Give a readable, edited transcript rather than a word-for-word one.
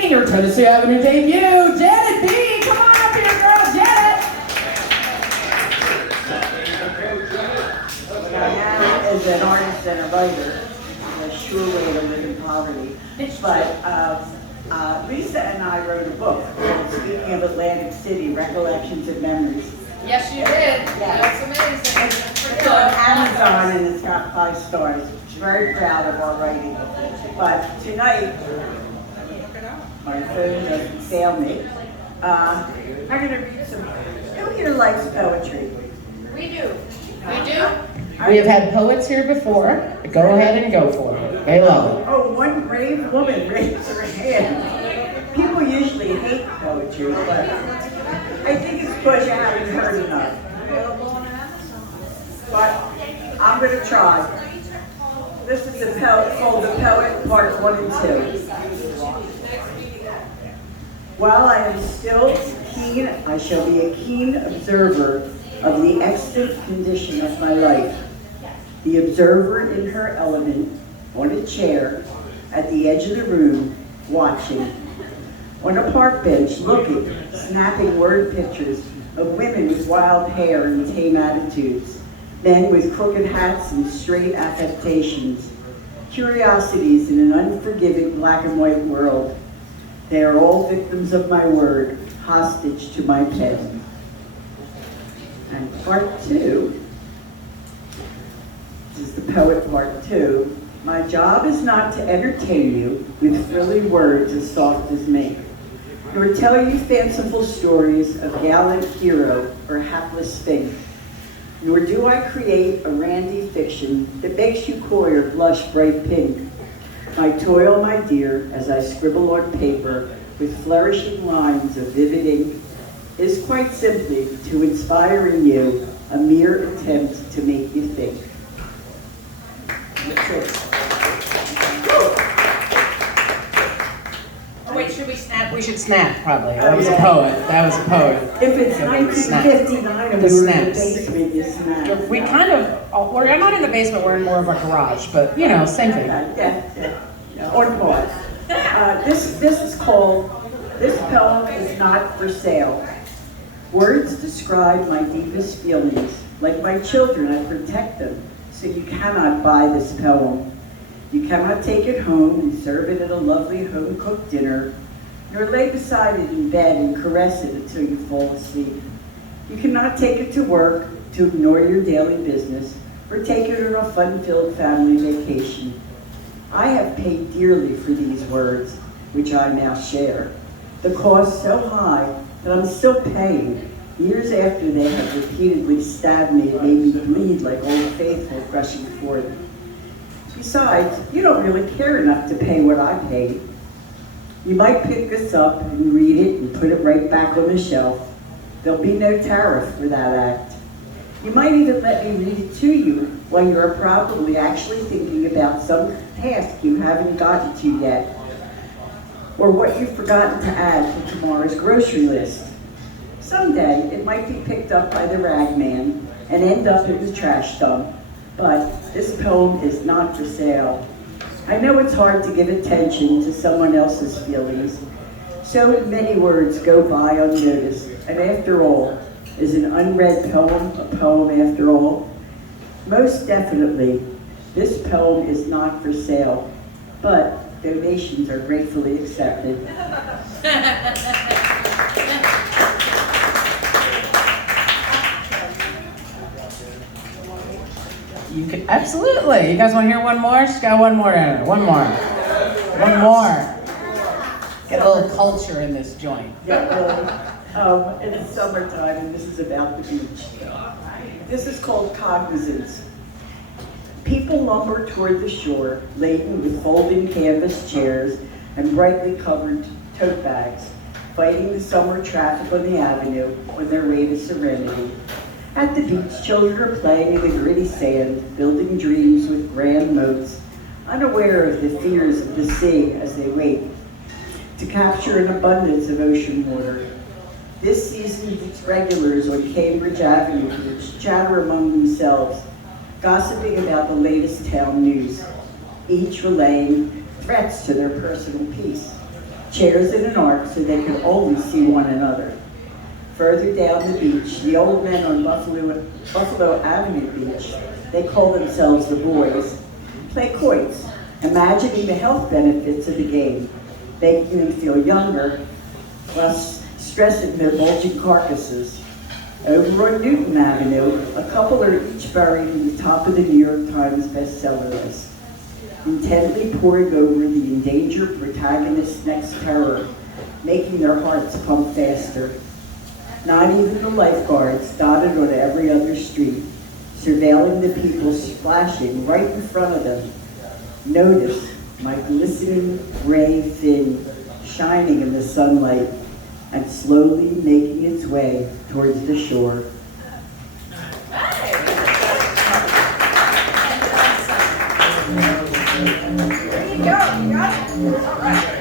making her Tennessee Avenue debut, Janet B. Come on up here, girl, Janet. Diana is an artist and a writer. A sure way to live in poverty. But Lisa and I wrote a book called Speaking of Atlantic City, Recollections and Memories. Yes, you did. Yeah. That's amazing. It's on Amazon and it's got 5 stars. Very proud of our writing. But tonight, my phone doesn't fail me. I'm going to read some. Who here likes poetry? We do. We do? We have had poets here before. Go ahead and go for it. They love it. Oh, one brave woman raised her hand. People usually hate poetry, but I think it's because you haven't heard enough. But I'm going to try. This is a poet called The Poet, Part 1 and 2. While I am still keen, I shall be a keen observer of the extant condition of my life. The observer in her element, on a chair, at the edge of the room, watching. On a park bench, looking, snapping word pictures of women with wild hair and tame attitudes, men with crooked hats and straight affectations, curiosities in an unforgiving black and white world. They are all victims of my word, hostage to my pen. And part 2, this is the poet part 2. My job is not to entertain you with frilly words as soft as me, nor tell you fanciful stories of gallant hero or hapless fate, nor do I create a randy fiction that makes you coy or blush bright pink. My toil, my dear, as I scribble on paper with flourishing lines of vivid ink, is quite simply to inspire in you a mere attempt to make you think. That's it. Oh, wait, should we snap? We should snap, probably. That was a poet. That was a poet. If it's 1959 and we were in the basement, you snap. We kind of, we're not in the basement, we're in more of a garage, but, you know, same thing. Yeah. Or pause. This is called, this poem is not for sale. Words describe my deepest feelings. Like my children, I protect them, so you cannot buy this poem. You cannot take it home and serve it at a lovely home-cooked dinner, nor lay beside it in bed and caress it until you fall asleep. You cannot take it to work to ignore your daily business, or take it on a fun-filled family vacation. I have paid dearly for these words, which I now share. The cost so high that I'm still paying, years after they have repeatedly stabbed me and made me bleed like Old Faithful crushing forth. Besides, you don't really care enough to pay what I paid. You might pick this up and read it and put it right back on the shelf. There'll be no tariff for that act. You might even let me read it to you while you're probably actually thinking about some task you haven't gotten to yet, or what you've forgotten to add to tomorrow's grocery list. Someday, it might be picked up by the rag man and end up in the trash dump, but this poem is not for sale. I know it's hard to give attention to someone else's feelings. So many words go by unnoticed, and after all, is an unread poem a poem after all? Most definitely, this poem is not for sale, but donations are gratefully accepted. You can, absolutely. You guys want to hear one more? Just got one more in it. One more. One more. Get a little culture in this joint. It's summertime, and this is about the beach. This is called Cognizance. People lumber toward the shore, laden with folding canvas chairs and brightly colored tote bags, fighting the summer traffic on the avenue on their way to serenity. At the beach, children are playing in the gritty sand, building dreams with grand moats, unaware of the fears of the sea as they wait to capture an abundance of ocean water. This season's regulars on Cambridge Avenue beach chatter among themselves, gossiping about the latest town news, each relaying threats to their personal peace. chairs in an arc so they could always see one another. Further down the beach, the old men on Buffalo Avenue Beach, they call themselves the boys, play quoits, imagining the health benefits of the game, making them feel younger, less stressing their bulging carcasses. Over on Newton Avenue, a couple are each buried in the top of the New York Times bestseller list, intently poring over the endangered protagonist's next terror, making their hearts pump faster. Not even the lifeguards, dotted on every other street, surveilling the people splashing right in front of them, notice my glistening gray fin shining in the sunlight and slowly making its way towards the shore. There you go. You got it? All right.